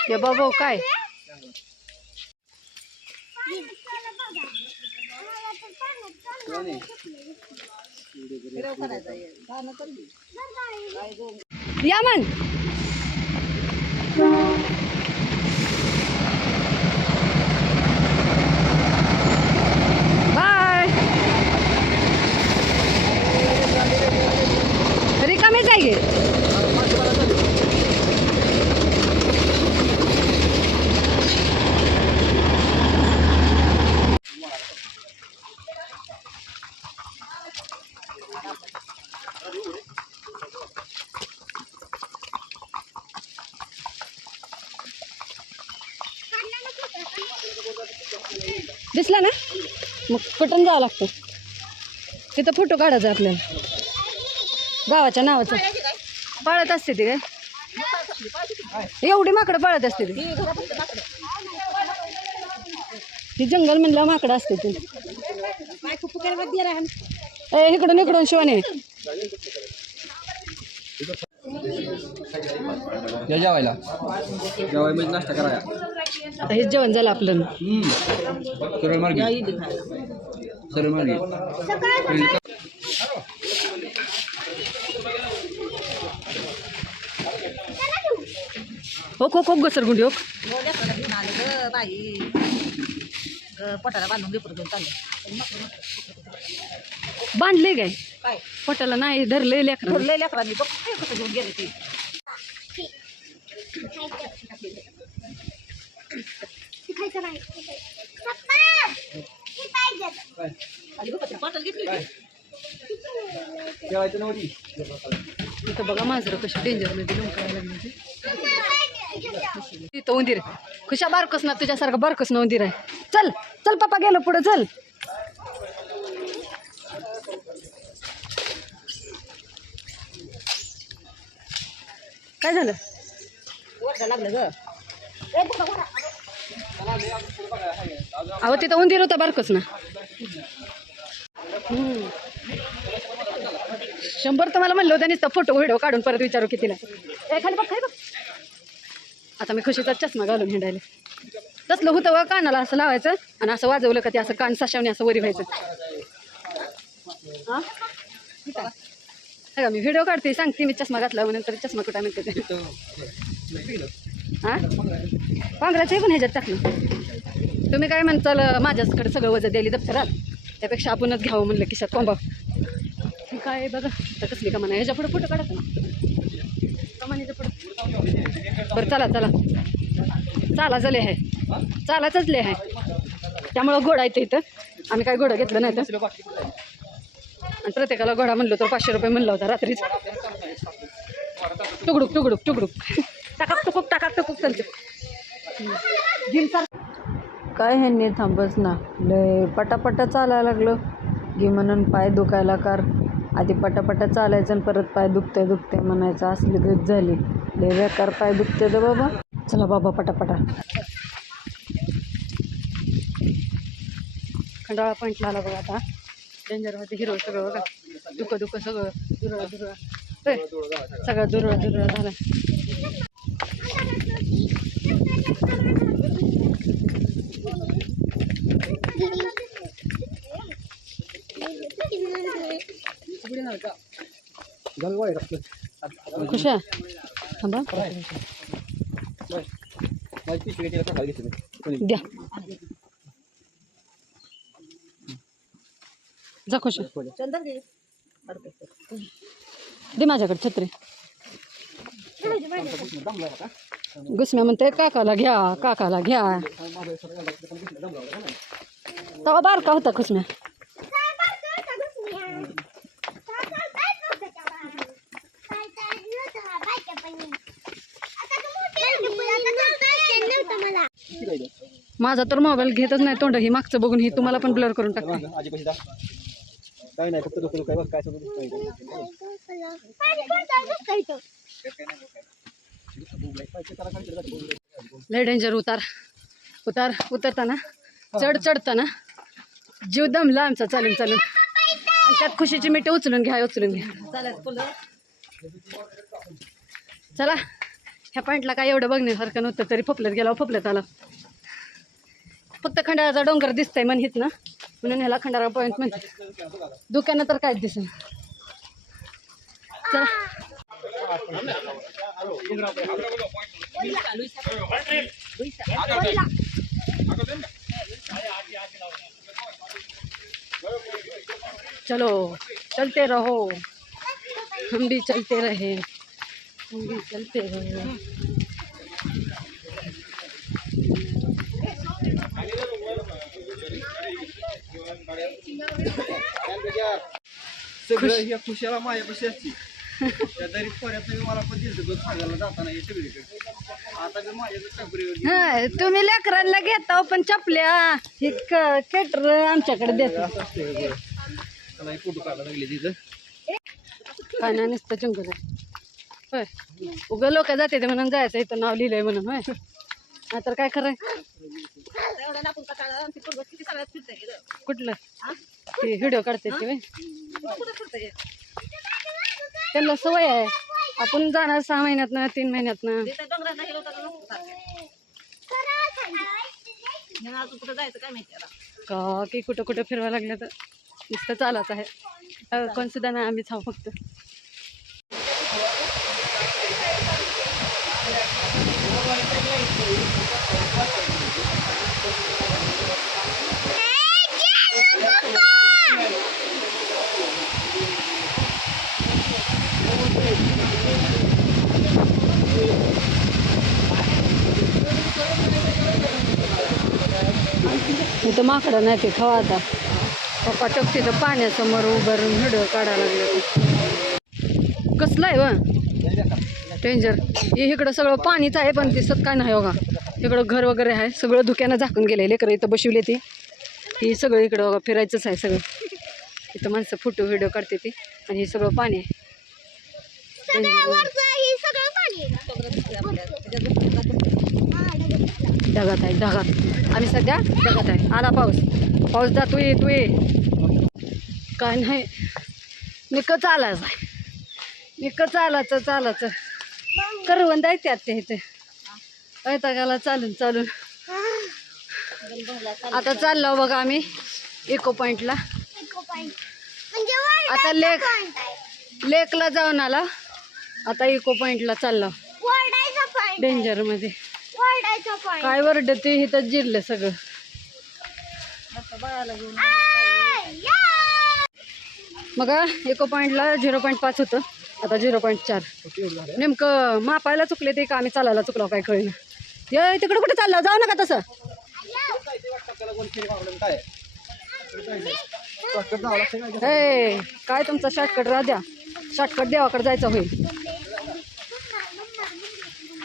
हे बाबा काय. या मग बाय रिकामीच आहे की दिसला ना? मग कुठून जावं लागतं. तिथं फोटो काढायचा आपल्याला. गावाच्या नावाचं. पळत असते ती काय? एवढी माकडं पळत असते ती. ती जंगल म्हणलं माकडं असते ती. ए इकडून इकडून शिवाने. या जेवायला. जेवाय म्हणजे नाश्ता कराया आता हे जेवण झालं आपलं. सरळ मार्गी सरळ मार्गी हो खो खूप घसरगुंडी हो. पोटाला बांधून लेकरं घेऊन चालले बांधले काय? पोटाला नाही धरले लेकर ठरले लेकरांनी. बघ कसं घेऊन गेले ते. नव्हती. इथं बघा मांजरं कशी डेंजरमध्ये लोंकायला लागली. तिथं उंदीर खुशा बारकस ना तुझ्यासारखं बारकस ना उंदीर आहे. चल चल पप्पा गेलो पुढे चल. काय झालं? लागलं ग. ए, बघ, बघ, बघ. अहो तिथं उंदीर होता बारकच ना. शंभर तर मला म्हणलं होतं फोटो व्हिडिओ काढून परत विचारू कितीला. ए खाली बघ खाली बघ. आता मी खुशीचा चष्मा घालून हिंडायला. तसलं होतं व कानाला असं लावायचं आणि असं वाजवलं का ते असं कान साशावणे असं वरी व्हायचं. हां? का, मी व्हिडिओ काढते सांगते मी चष्मा घातला म्हणून तरी चष्मा कुठं आणते हां? पांघराचंही पण ह्याच्यात टाकलं. तुम्ही काय म्हणताल माझ्याचकडे सगळं वजन दिली दप्तरात त्यापेक्षा आपणच घ्यावं म्हणलं खिशात कोंबा ठीक काय आहे बघा तर कसली का म्हणा ह्याच्या पुढे फोटो काढा कमानीच्या पुढे. बरं चला चला. चाला चले आहे. चाला ले आहे. त्यामुळं घोडा येतं इथं. आम्ही काय घोडा घेतलं नाही तर. आणि प्रत्येकाला घोडा म्हणलो तर पाचशे रुपये म्हणला होता रात्रीच. तुकडूक तुकडूक तुकडूक खूप टाकात खूप टुकुक चालते. काय ह्यांनी थांबच ना. लय पटापटा चालायला लागलं. गी म्हणून पाय दुखायला कार. आधी पटापटा चालायचं आणि परत पाय दुखते दुखते म्हणायचं. असली गत झाली. लय बेकार पाय दुखते तर बाबा. चला बाबा पटापटा. खंडाळा पॉईंटला आला बघा आता. डेंजरमध्ये हिरो सगळं बघा. दुःख दुःख सगळं. दुरळा दुरळा सगळं दुरळा दुरळा झाला. खुश आहे? थांबा. द्या. जा खुश दे. माझ्याकडे छत्री. घुसम्या म्हणते काकाला घ्या काकाला घ्या. तवा बारका होता खुसम्या माझा तर मोबाईल घेतच नाही तोंड. ही मागचं बघून ही तुम्हाला पण ब्लर करून टाकते. काय नाही फक्त काय बघ काय समजत लय डेंजर उतार. उतार उतरताना. चढ चढताना. जीव दमला आमचा चालून चालून. त्यात खुशीची मिठी उचलून घ्या उचलून घ्या. चालेल चला. ह्या पॉईंटला काय एवढं बघण्यासारखं नव्हतं तरी फपलत गेला फपलत आला. फक्त खंडाळाचा डोंगर दिसतंय म्हणत ना म्हणून ह्याला खंडाळा पॉईंट म्हणते दुकानं तर काहीच दिसेल चला. चलो चलते रहो. हम भी चलते रहे. सगळं या खुशाला माझ्यापाशी असते त्या दरीत पर्यंत मी मला पण सांगायला जाताना हे सगळीकडे. आता मी माझ्या टपरीवर हा तुम्ही लेकरांना घेता पण चपल्या. हे केटर आमच्याकडे देतो त्याला हे फोटो काढायला लागले तिथं. काय नाही नुसतं जंगल आहे होय. उगं लोक जाते ते म्हणून जायचं इथं नाव लिहिलंय म्हणून होय. नाहीतर काय खरंय? कुठलं? ते व्हिडिओ काढते ते होय. त्यांना सवय आहे. आपण जाणार सहा महिन्यातनं तीन महिन्यात ना का की कुठं कुठं फिरवायला लागलं तर नुसतं चालाच आहे. कोण सुद्धा नाही आम्हीच हाव फक्त. इथं माकडं नाही ते खावा हो आता. पप्पा टपते तिथं पाण्यासमोर उभं राहून व्हिडिओ काढायला लागले कसलं आहे व? डेंजर हे इकडं सगळं पाणीच आहे पण दिसत काय नाही हो बघा इकडं घर वगैरे आहे सगळं धुक्यानं झाकून गेले लेकरं इथं बसवले ती. ही सगळं इकडं हो बघा फिरायचंच आहे सगळं. इथं माणसं फोटो व्हिडिओ काढते ती आणि हे सगळं पाणी आहे. ढगात आहे ढगात. आम्ही सध्या ढगात आहे. आला पाऊस. पाऊस जातो येतोय. काय नाही. निक चालायचं आहे निक चालायचं चालायचं करवंद आहे त्यात ते इथे. वैतागाला चालून चालून. आता चाललो बघा आम्ही इको पॉईंटला आता लेक लेकला जाऊन आला. आता इको पॉईंटला चाललो. डेंजरमध्ये काय वरडते हे तर जिरलं सगळं. मग इको पॉईंटला झिरो पॉईंट पाच होतं. आता झिरो पॉईंट चार. नेमकं मापायला चुकले ते का आम्ही चालायला चुकलो काय कळेना. ये तिकडे कुठे चाललं? जाऊ नका तसं. काय काय तुमचा शॉर्टकट राहा द्या. शॉर्टकट देवाकडे जायचं होईल.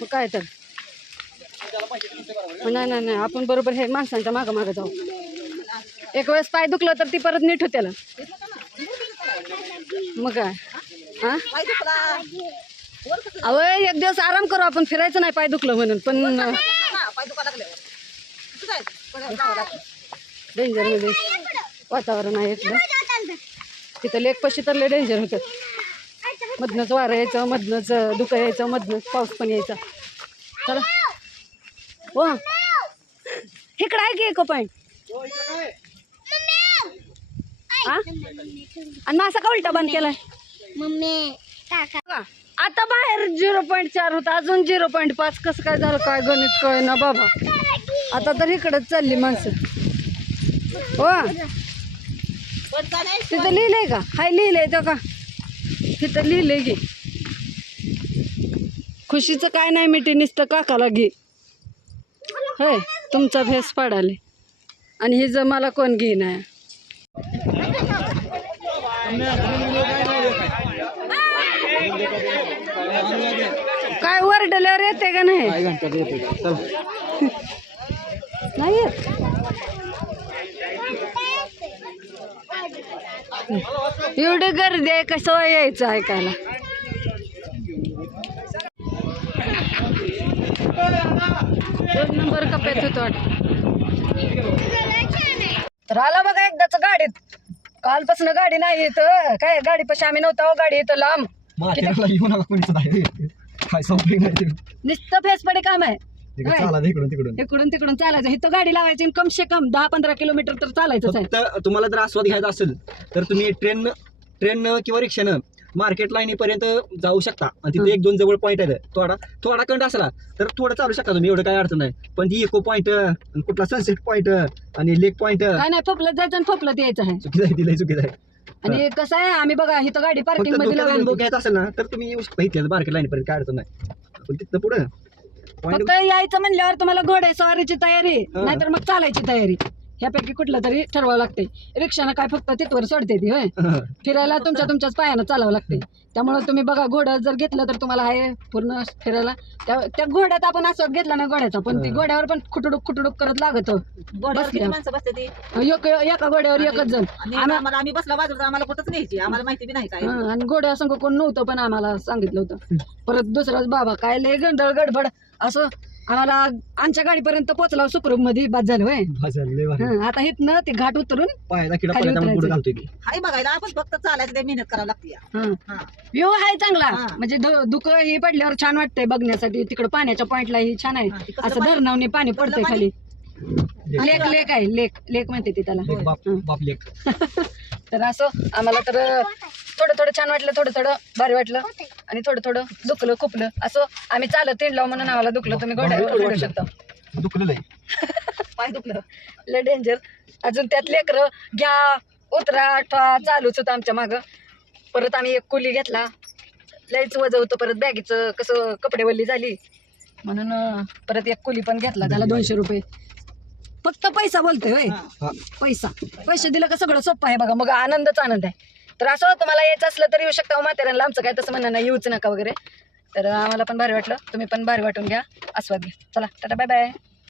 मग काय तर. नाही नाही नाही आपण बरोबर हे माणसांच्या मागं मागं जाऊ. एक वेळेस पाय दुखलं तर ती परत नीट होत्याला मग काय? हा? अहो एक दिवस आराम करू आपण फिरायचं नाही पाय दुखलं म्हणून पण डेंजरमध्ये. डेंजरमध्ये वातावरण आहे इथलं तिथं लेक पशी तर लय डेंजर होतं. मधनंच वारं यायचं मधनंच दुखं यायचं मधनंच पाऊस पण यायचा. चला. हो. इकडं आहे की इको पॉईंट हा? आणि माझा का उलटा बंद केलाय? मम्मी काका. आता बाहेर झिरो पॉईंट चार होता अजून झिरो पॉईंट पाच. कसं काय झालं काय गणित कळ ना बाबा. आता तर इकडंच चालली माणसं. हो. तिथं लिहिलंय का? हाय लिहिलंय तो का? तिथं लिहिलंय की. खुशीचं काय नाही मिठी नुसतं काकाला घे. होय तुमचा भेस पाडाले. आणि हे जर मला कोण घे नाही काय वरडल्यावर येते का नाही? नाही येत. एवढी गर्दी आहे कसं यायचं ऐकायला? नंबर कप्यात होतो तर आला बघा एकदाच गाडीत. कालपासून गाडी नाही येत काय गाडी पशी आम्ही नव्हतो गाडी येतं लांब. येऊ नका काय ते. नुसतं फेसपडे काम आहे. होय. चाला इकडून तिकडून. इकडून तिकडून चालायचं. इथं गाडी लावायची आणि कम से कम दहा पंधरा किलोमीटर तर चालायचंच आहे. फक्त तुम्हाला जर आस्वाद घ्यायचा असेल तर तुम्ही ट्रेन ट्रेन किंवा रिक्षानं मार्केट लाईनीपर्यंत जाऊ शकता. आणि तिथे. एक दोन जवळ पॉईंट आहेत. थोडा थोडा कंट असला तर थोडं चालू शकता तुम्ही. एवढं काय अडचण नाही. पण ती इको पॉईंट कुठला सनसेट पॉईंट आणि लेक पॉईंट काय नाही फपलत जायचं आणि फपलत यायचं आहे. चुकीचं आहे चुकीचं आहे आणि कसं आहे आम्ही बघा इथं गाडी फक्त पार्किंगमध्ये अनुभव. घ्यायचा असेल ना तर तुम्ही येऊ शकता. इथे मार्केट लाईनीपर्यंत काय अडचण नाही. पण तिथं पुढं. पॉईंट फक्त यायचं म्हणल्यावर तुम्हाला घोडे सवारीची तयारी. हा. नाहीतर मग चालायची तयारी. ह्यापैकी कुठलं तरी ठरवावं लागते रिक्षानं काय फक्त तिथवर सोडते ती होय? फिरायला तुमच्या तुमच्याच पायानं चालावं लागते त्यामुळे तुम्ही बघा घोडं जर घेतलं तर तुम्हाला आहे पूर्ण फिरायला. त्या त्या घोड्यात आपण असं घेतला ना घोड्याचा पण ती हा. घोड्यावर पण खुटुडूक खुटुडूक करत लागत. एक घोड्यावर एकच जण. आम्हा- आम्हाला आम्ही बसला बाजूला आम्हाला कुठंच न्यायची आम्हाला माहिती बी नाही काय. आणि घोड्या संग कोण नव्हतं पण आम्हाला सांगितलं होतं. परत दुसराच बाबा काय लय गंडळ गडबड. असं आम्हाला आमच्या गाडीपर्यंत पोहोचला सुखरूपमध्ये बाद झालं होय. हं, आता इथनं ते घाट उतरून पायाला किडा खाली पडला त्यामुळे पुढे उतरायचं. घालतोय की? हाय बघायला आपण फक्त चालायचं मेहनत करावं लागते हं. हा. व्ह्यू आहे चांगला. हा. म्हणजे दुःख हे पडल्यावर छान वाटतंय बघण्यासाठी. तिकडं पाण्याच्या पॉइंटला ही छान आहे. हा, असं पाणी- धरणावने पाणी पडतंय खाली. लेक. लेक आहे लेक लेक म्हणते ती त्याला. लेक बाप बाप लेक. तर असं आम्हाला तर थोडं थोडं छान वाटलं थोडं थोडं भारी वाटलं. आणि थोडं थोडं दुखलं खुपलं. असं आम्ही चालत तेंडलो म्हणून आम्हाला दुखलं तुम्ही फिरू वाटलं. शकता. दुखलेलं आहे. पाय दुखलं. लय डेंजर अजून त्यात लेकरं घ्या उतरा ठा चालूच होतं आमच्या मागं. परत आम्ही एक कुली घेतला. लयच वज होतं परत बॅगीचं कसं कपडे वल्ली झाली. म्हणून परत एक कुली पण घेतला त्याला दोनशे रुपये. फक्त पैसा बोलतोय होय. पैसा. पैसे दिलं का सगळं सोपं आहे बघा. मग आनंदच आनंद आहे. तर असं तुम्हाला यायचं असलं तर येऊ शकता. माथेरानला आमचं काय तसं म्हणणं नाही. येऊच नका वगैरे. तर आम्हाला पण भारी वाटलं. तुम्ही पण भारी वाटून घ्या. आस्वाद घ्या. चला टाटा बाय बाय.